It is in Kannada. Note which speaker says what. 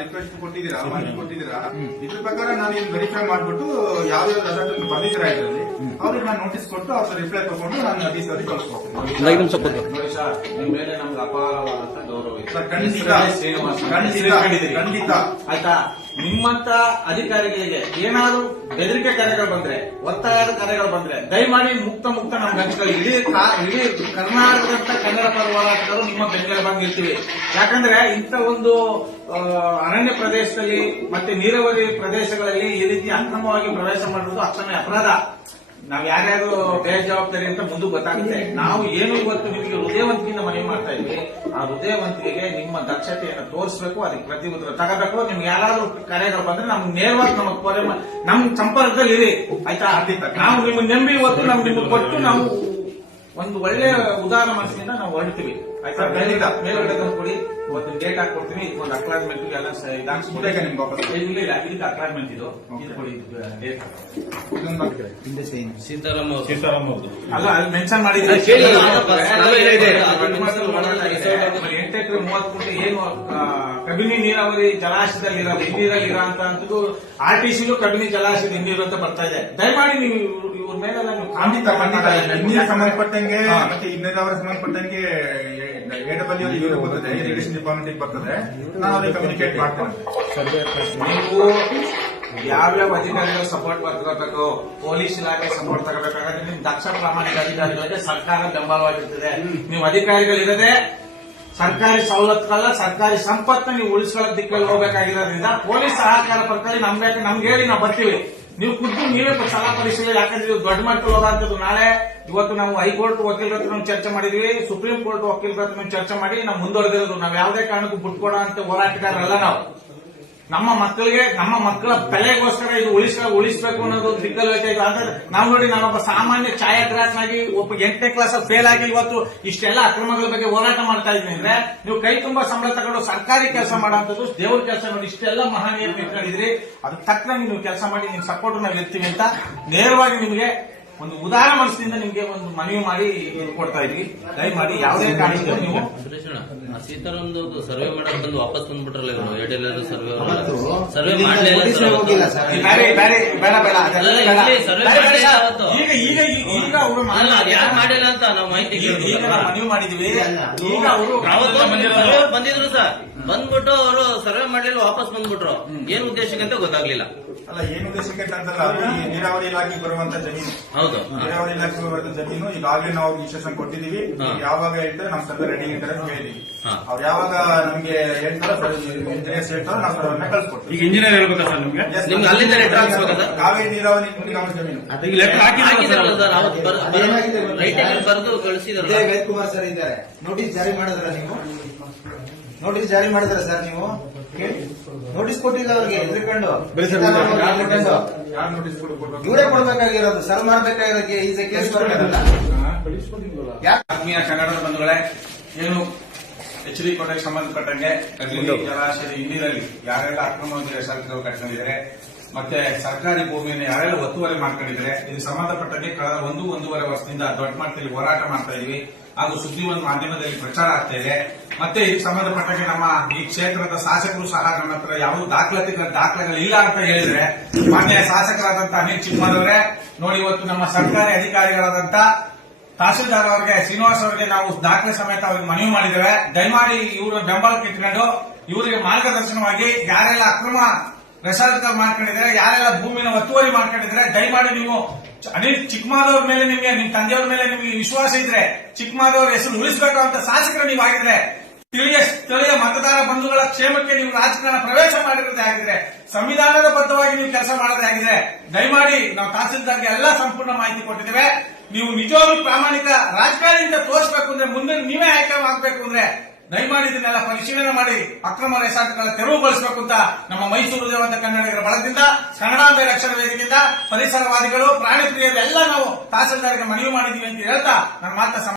Speaker 1: ರಿಕ್ವೆಸ್ಟ್ ಕೊಟ್ಟಿದ್ದೀರಾ? ಮನವಿ ಕೊಟ್ಟಿದ್ದೀರಾ? ಇದ್ರ ಪ್ರಕಾರ ನಾನು ಇಲ್ಲಿ ವೆರಿಫೈ ಮಾಡ್ಬಿಟ್ಟು ಯಾವ ರೆಸಾರ್ಟ್ ಬಂದಿದ್ದೀರಾ ಇದರಲ್ಲಿ? ಅವ್ರಿಗೆ ನಾನು ನೋಟಿಸ್ ಕೊಟ್ಟು ಅವ್ರ ರಿಪ್ಲೈ ತಗೊಂಡು ನಾನು ಅಧೀಶ್ ಸರಿ ಕಳ್ಸ್ಕೊಡ್ತೀನಿ.
Speaker 2: ಸರ್ ನಿಮ್ ಮೇಲೆ ನಮ್ಗೆ ಅಪಾರವಾದಂತ ಗೌರವ ಇದೆ.
Speaker 1: ಸರ್, ಖಂಡಿತ. ಖಂಡಿತ. ಖಂಡಿತ.
Speaker 2: ಆಯ್ತಾ? ನಿಮ್ಮಂತ ಅಧಿಕಾರಿಗಳಿಗೆ ಏನಾದ್ರು ಬೆದರಿಕೆ ಕರೆಗಳು ಬಂದ್ರೆ, ಒತ್ತಾಯದ ಕರೆಗಳು ಬಂದ್ರೆ, ದಯಮಾಡಿ ಮುಕ್ತ ಮುಕ್ತ ನಮ್ಮ ಹಂಚ್ಕೊಳ್ಳಿ ಇಡೀ ಇಡೀ ಕರ್ನಾಟಕದಂತ ಕನ್ನಡ ಪರ ಹೋರಾಟಗಾರರು ನಿಮ್ಮ ಬೆಂಬಲ ಬಂದಿರ್ತೀವಿ. ಯಾಕಂದ್ರೆ ಇಂಥ ಒಂದು ಅರಣ್ಯ ಪ್ರದೇಶದಲ್ಲಿ ಮತ್ತೆ ನೀರಾವರಿ ಪ್ರದೇಶಗಳಲ್ಲಿ ಈ ರೀತಿ ಅಕ್ರಮವಾಗಿ ಪ್ರವೇಶ ಮಾಡುವುದು ಅಕ್ಷಮ್ಯ ಅಪರಾಧ. ನಾವ್ ಯಾರ್ಯಾರು ಬೇಜವಾಬ್ದಾರಿ ಅಂತ ಮುಂದೆ ಗೊತ್ತಾಗುತ್ತೆ. ನಾವು ಏನು ಇವತ್ತು ನಿಮಗೆ ಹೃದಯವಂತಿಕೆಯಿಂದ ಮನವಿ ಮಾಡ್ತಾ ಇದ್ವಿ, ಆ ಹೃದಯವಂತಿಕೆಗೆ ನಿಮ್ಮ ದಕ್ಷತೆಯನ್ನು ತೋರಿಸಬೇಕು, ಅದಕ್ಕೆ ಪ್ರತಿ ಉತ್ತರ ತಗೋಬೇಕು. ನಿಮ್ಗೆ ಯಾರಾದ್ರೂ ಕರೆಗಳು ಬಂದ್ರೆ ನಮ್ಗೆ ನೇರವಾಗಿ ನಮಗೆ ಕೋರೆ ನಮ್ ಸಂಪರ್ಕದಲ್ಲಿ ಇರಿ. ಆಯ್ತಾ? ನಾವು ನಿಮ್ಗೆ ನಂಬಿ ಇವತ್ತು ನಮ್ಗೆ ನಿಮ್ಗೆ ಕೊಟ್ಟು ನಾವು ಒಂದು ಒಳ್ಳೆಯ ಉದಾಹರಣೆ ಮನಸ್ಸಿನಿಂದ ನಾವು ಹೊರಡ್ತೀವಿ. ಆಯ್ತಾ. ಮೇಲ್ಗಡೆ ಇವತ್ತು ಡೇಟ್ ಅಕ್ಲಾಜ್ಮೆಂಟ್ ಎಲ್ಲ
Speaker 1: ಬೇಕಾ ನಿಮ್ಗೆ ವಾಪಸ್?
Speaker 2: ಇಲ್ಲ ಇಲ್ಲ ಇದು. ಅಕ್ಲಾಜ್ಮೆಂಟ್ ಇದು ಇದು ಡೇಟ್
Speaker 1: ಇದೊಂದು ಹಾಕಿದ್ರೆ.
Speaker 3: ಸೀತಾರಾಮ್ ಅವರು.
Speaker 4: ಸೀತಾರಾಮ್ ಅವ್ರದ್ದು
Speaker 2: ಅಲ್ಲ ಅಲ್ಲಿ ಮೆನ್ಷನ್ ಮಾಡಿದ್ರೆ. ಎಂಟು ಎಕರೆ ಮೂವತ್ತು ಕೋಟಿ ಏನು ಕಬಿನಿ ನೀರಾವರಿ ಜಲಾಶಯದಲ್ಲಿ ಇರೋ ಹಿಂದಿರಲ್ಲಿ ಇರೋ ಅಂತ ಅಂತದ್ದು ಆರ್ ಟಿ ಸಿಲು ಕಬಿನಿ ಜಲಾಶಯದ ಹಿಂದಿರು ಅಂತ ಬರ್ತಾ ಇದೆ. ದಯಮಾಡಿ ನೀವು ಇವ್ರ- ಇವ್ರ ಮೇಲೆಲ್ಲ ನೀವು
Speaker 1: ಖಂಡಿತ ಖಂಡಿತ. ಸಂಬಂಧಪಟ್ಟಂಗೆ. ಮತ್ತೆ ಇನ್ನೇದವರ ಸಂಬಂಧಪಟ್ಟಂಗೆ ಡಿಪಾರ್ಟ್ಮೆಂಟ್ ಬರ್ತದೆ ನಾನು ಅವ್ರಿಗೆ ಕಮ್ಯುನಿಕೇಟ್
Speaker 2: ನೀವು ಯಾವ್ಯಾವ ಅಧಿಕಾರಿಗಳು ಸಪೋರ್ಟ್ ತಗೋಬೇಕು ಪೊಲೀಸ್ ಇಲಾಖೆ ಸಪೋರ್ಟ್ ತಗೋಬೇಕಾದ್ರೆ ನಿಮ್ ದಕ್ಷ ಪ್ರಾಮಾಣಿಕ ಅಧಿಕಾರಿಗಳಿಗೆ ಸರ್ಕಾರ ಬೆಂಬಲವಾಗಿರ್ತದೆ. ನೀವು ಅಧಿಕಾರಿಗಳಿರದೆ ಸರ್ಕಾರಿ ಸವಲತ್ತುಗಳ ಸರ್ಕಾರಿ ಸಂಪತ್ತು ನೀವು ಉಳಿಸ್ಕೊಳ್ಳೋ ದಿಕ್ಕಲ್ಲಿ ಹೋಗ್ಬೇಕಾಗಿರೋದ್ರಿಂದ ಪೊಲೀಸ್ ಸಹಕಾರ ಪಡ್ಕೊಳ್ಳಿ. ನಮ್ಗೆ ನಮ್ಗೆ ಹೇಳಿ ನಾವು ಬರ್ತೀವಿ. ನೀವು ಖುದ್ದು ನೀವೇ ಸಲಹಾ ಪರಿಶೀಲನೆ ಯಾಕಂದ್ರೆ ದೊಡ್ಡ ಮಟ್ಟದಲ್ಲಿ ಅಂತದ್ದು ನಾಳೆ. ಇವತ್ತು ನಾವು ಹೈಕೋರ್ಟ್ ವಕೀಲರ ಹತ್ರ ಚರ್ಚೆ ಮಾಡಿದ್ವಿ, ಸುಪ್ರೀಂ ಕೋರ್ಟ್ ವಕೀಲರ ಹತ್ರ ಚರ್ಚೆ ಮಾಡಿ ನಾವು ಮುಂದುವರೆದಿರೋದು. ನಾವು ಯಾವುದೇ ಕಾರಣಕ್ಕೂ ಬಿಟ್ಕೊಡ ಅಂತ ಹೋರಾಟಗಾರರಲ್ಲ ನಾವು. ನಮ್ಮ ಮಕ್ಕಳಿಗೆ, ನಮ್ಮ ಮಕ್ಕಳ ತಲೆಗೋಸ್ಕರ ಇದು ಉಳಿಸ ಉಳಿಸಬೇಕು ಅನ್ನೋದು ಹೋಗ್ತಾ ಇದ್ರು ಆದ್ರೆ ನಾವು ನೋಡಿ ನಾನೊಬ್ಬ ಸಾಮಾನ್ಯ ಛಾಯಾಗ್ರಾಹಕನಾಗಿ ಒಬ್ಬ ಎಂಟನೇ ಕ್ಲಾಸ್ ಫೇಲ್ ಆಗಿ ಇವತ್ತು ಇಷ್ಟೆಲ್ಲ ಅಕ್ರಮಗಳ ಬಗ್ಗೆ ಹೋರಾಟ ಮಾಡ್ತಾ ಇದ್ದೀನಿ ಅಂದ್ರೆ ನೀವು ಕೈ ತುಂಬಾ ಸಂಬಳ ತಗೊಂಡು ಸರ್ಕಾರಿ ಕೆಲಸ ಮಾಡೋಂಥದ್ದು ದೇವ್ರ ಕೆಲಸ ನೋಡಿ ಇಷ್ಟೆಲ್ಲ ಮಹನೀಯರು ಇಟ್ಕೊಂಡಿದ್ರಿ ಅದಕ್ಕೆ ತಕ್ಕಂಗೆ ನೀವು ಕೆಲಸ ಮಾಡಿ ನಿಮ್ ಸಪೋರ್ಟ್ ನಾವು ಇರ್ತೀವಿ ಅಂತ ನೇರವಾಗಿ ನಿಮಗೆ ಒಂದು ಉದಾರ ಮನಸ್ಸಿನಿಂದ ನಿಮ್ಗೆ ಒಂದು ಮನವಿ ಮಾಡಿ ಕೊಡ್ತಾ ಇದ್ವಿ. ದಯಮಾಡಿ ಯಾವುದೇ ಕಾರಣಕ್ಕೂ ನೀವು
Speaker 3: ಸೀತಾರಾಮ್ದು ಸರ್ವೆ ಮಾಡಕ್ ಬಂದು ವಾಪಸ್ ಬಂದ್ಬಿಟ್ರಲ್ಲ ಇವರು ಏಡೆಲ್ಲರೂ ಸರ್ವೆ ಸರ್ವೆ ಮಾಡಲಿಲ್ಲ.
Speaker 2: ಈಗ ಈಗ ಈಗ ಅವರು
Speaker 3: ಯಾರು ಮಾಡಿಲ್ಲ ಅಂತ ನಾವು ಮಾಹಿತಿ
Speaker 2: ಈಗ ಈಗ ನಾವು ಮನವಿ ಮಾಡಿದ್ವಿ. ಈಗ ಅವರು
Speaker 3: ಬಂದಿದ್ರು ಸರ್. ಬಂದ್ಬಿಟ್ಟು ಅವರು ಸರ್ವೆ ಮಾಡಲಿಲ್ಲ ವಾಪಸ್ ಬಂದ್ಬಿಟ್ರು. ಏನ್ ಉದ್ದೇಶಕ್ಕೆ ಅಂತ ಗೊತ್ತಾಗ್ಲಿಲ್ಲ.
Speaker 1: ಅಲ್ಲ ಏನು ಉದ್ದೇಶಕ್ಕೆ ಅಂತಲ್ಲ ಅದು ಈ ನೀರಾವರಿ ಇಲಾಖೆ ಬರುವಂತ ಜಮೀನು.
Speaker 3: ಹೌದು.
Speaker 1: ನೀರಾವರಿ ಇಲಾಖೆ ಬರುವಂತ ಜಮೀನು ಈಗಾಗಲೇ ನಾವು ಇನ್ಸ್ಟ್ರಕ್ಷನ್ ಕೊಟ್ಟಿದೀವಿ. ಯಾವಾಗ ಹೇಳ್ತಾರೆ ನಮ್ ಸರ್ವೆ ರೆಡಿ ಇರ್ತಾರೆ ಅಂತ ಹೇಳಿದೀವಿ. ಅವ್ರು ಯಾವಾಗ ನಮ್ಗೆ ಹೇಳ್ತಾರೋ ಇಂಜಿನಿಯರ್ಸ್ ಹೇಳ್ತಾರೋ ನಾವು ಸರ್ವನ್ನ ಕಳ್ಸ್ಕೊಡ್ತೀವಿ.
Speaker 4: ಈಗ ಇಂಜಿನಿಯರ್ ಹೇಳ್ಬೇಕಾ ಸರ್ ನಿಮ್ಗೆ?
Speaker 1: Yes,
Speaker 3: ನಿಮ್ಗೆ ಅಲ್ಲಿಂದ letter ಹಾಕ್ಸ್ಬೇಕಾ ಸರ್?
Speaker 1: ಕಾವೇರಿ ನೀರಾವರಿ ಜಮೀನು.
Speaker 4: ಈಗ ಲೆಟರ್
Speaker 3: ಹಾಕಿದ್ರಲ್ಲ ಅವತ್ತು ಬರೆದು
Speaker 5: ಸರ್ ಇದ್ದಾರೆ. ನೋಟಿಸ್ ಜಾರಿ ಮಾಡಿದ್ರ ನೀವು? ನೋಟಿಸ್ ಜಾರಿ ಮಾಡಿದ್ರ ಸರ್ ನೀವು? ನೋಟಿಸ್ ಕೊಟ್ಟಿಲ್ಲ ಅವ್ರಿಗೆ ಹೆದರ್ಕೊಂಡು ಹೆದರ್ಕೊಂಡು
Speaker 1: ಯಾರು ನೋಟಿಸ್ ಕೊಡ್ಬೇಕು?
Speaker 5: ಇವರೇ ಕೊಡ್ಬೇಕಾಗಿರೋದು ಸರ್ ಮಾಡ್ಬೇಕಾಗಿರೋದಕ್ಕೆ ಈಸ್ ಎ ಕೇಸ್ ಯಾಕೆ
Speaker 2: ಆತ್ಮೀಯ ಕನ್ನಡದ ಬಂಧುಗಳೇ ಏನು ಎಚ್ ಡಿ ಕೋಟೆಗೆ ಸಂಬಂಧಪಟ್ಟಂಗೆ ಜಲಾಶಯದ ಹಿನ್ನೀರಲ್ಲಿ ಯಾರೆಲ್ಲ ಅಕ್ರಮವಾಗಿ ಸರ್ಕಾರ ಕಟ್ಕೊಂಡಿದ್ದಾರೆ ಮತ್ತೆ ಸರ್ಕಾರಿ ಭೂಮಿಯನ್ನು ಯಾರೆಲ್ಲ ಒತ್ತುವರಿ ಮಾಡ್ಕೊಂಡಿದ್ದಾರೆ ಇದು ಸಂಬಂಧಪಟ್ಟಂಗೆ ಕಳೆದ ಒಂದು ಒಂದೂವರೆ ವರ್ಷದಿಂದ ದೊಡ್ಡ ಮಟ್ಟದಲ್ಲಿ ಹೋರಾಟ ಮಾಡ್ತಾ ಇದೀವಿ. ಹಾಗೂ ಒಂದು ಮಾಧ್ಯಮದಲ್ಲಿ ಪ್ರಚಾರ ಆಗ್ತಾ ಇದೆ. ಮತ್ತೆ ಇದಕ್ಕೆ ಸಂಬಂಧಪಟ್ಟಂಗೆ ನಮ್ಮ ಈ ಕ್ಷೇತ್ರದ ಶಾಸಕರು ಸಹ ನಮ್ಮ ಹತ್ರ ಯಾವ ದಾಖಲಾತಿಗಳ ದಾಖಲೆಗಳಿಲ್ಲ ಅಂತ ಹೇಳಿದ್ರೆ, ಮಾನ್ಯ ಶಾಸಕರಾದಂತಹ ಅನಿಲ್ ಚಿಕ್ಕಮರವರೇ ನೋಡಿ ಇವತ್ತು ನಮ್ಮ ಸರ್ಕಾರಿ ಅಧಿಕಾರಿಗಳಾದಂತ ತಹಸೀಲ್ದಾರ್ ಅವರಿಗೆ, ಶ್ರೀನಿವಾಸ್ ಅವರಿಗೆ ನಾವು ದಾಖಲೆ ಸಮೇತ ಅವರಿಗೆ ಮನವಿ ಮಾಡಿದ್ದೇವೆ. ದಯಮಾಡಿ ಇವರು ಬೆಂಬಲಕ್ಕೆ ಇಟ್ಕೊಂಡು ಇವರಿಗೆ ಮಾರ್ಗದರ್ಶನವಾಗಿ ಯಾರೆಲ್ಲ ಅಕ್ರಮ ರೆಸಾರ್ಟ್ ಮಾಡ್ಕೊಂಡಿದ್ರೆ ಯಾರೆಲ್ಲ ಭೂಮಿನ ಒತ್ತುವರಿ ಮಾಡ್ಕೊಂಡಿದ್ದಾರೆ ದಯಮಾಡಿ ನೀವು ಅನಿಲ್ ಚಿಕ್ಕಮಾದವ್ರ ಮೇಲೆ ನಿಮಗೆ, ನಿಮ್ ತಂದೆಯವ್ರ ಮೇಲೆ ನಿಮಗೆ ವಿಶ್ವಾಸ ಇದ್ರೆ, ಚಿಕ್ಕಮಾದವ್ರ ಹೆಸರು ಉಳಿಸಬೇಕು ಅಂತ ಶಾಸಕರು ನೀವು ಆಗಿದ್ರೆ ತಿಳಿಯ ಸ್ಥಳೀಯ ಮತದಾರ ಬಂಧುಗಳ ಕ್ಷೇಮಕ್ಕೆ ನೀವು ರಾಜಕಾರಣ ಪ್ರವೇಶ ಮಾಡಿರೋದೇ ಆಗಿದ್ರೆ, ಸಂವಿಧಾನದ ಬದ್ಧವಾಗಿ ನೀವು ಕೆಲಸ ಮಾಡೋದೇ ಆಗಿದೆ ದಯಮಾಡಿ ನಾವು ತಹಸೀಲ್ದಾರ್ಗೆ ಎಲ್ಲ ಸಂಪೂರ್ಣ ಮಾಹಿತಿ ಕೊಟ್ಟಿದ್ದೇವೆ. ನೀವು ನಿಜವಾಗ್ಲೂ ಪ್ರಾಮಾಣಿಕ ರಾಜಕಾರಣಿಯಿಂದ ತೋರಿಸಬೇಕು ಅಂದ್ರೆ ಮುಂದೆ ನೀವೇ ಆಯ್ಕೆ ಆಗಬೇಕು ಅಂದ್ರೆ ದಯಮಾಡಿ ಇದನ್ನೆಲ್ಲ ಪರಿಶೀಲನೆ ಮಾಡಿ ಅಕ್ರಮ ರೆಸಾರ್ಟ್ಗಳ ತೆರವುಗೊಳಿಸಬೇಕು ಅಂತ ನಮ್ಮ ಮೈಸೂರು ದೇವಂತ ಕನ್ನಡಿಗರ ಬಳದಿಂದ ಕನ್ನಡಾಂಬೆ ರಕ್ಷಣಾ ವೇದಿಕೆಯಿಂದ ಪರಿಸರವಾದಿಗಳು, ಪ್ರಾಣಿ ಪ್ರಿಯರು ಎಲ್ಲ ನಾವು ತಹಸೀಲ್ದಾರಿಗೆ ಮನವಿ ಮಾಡಿದೀವಿ ಅಂತ ಹೇಳ್ತಾ ನನ್ನ ಮಾತ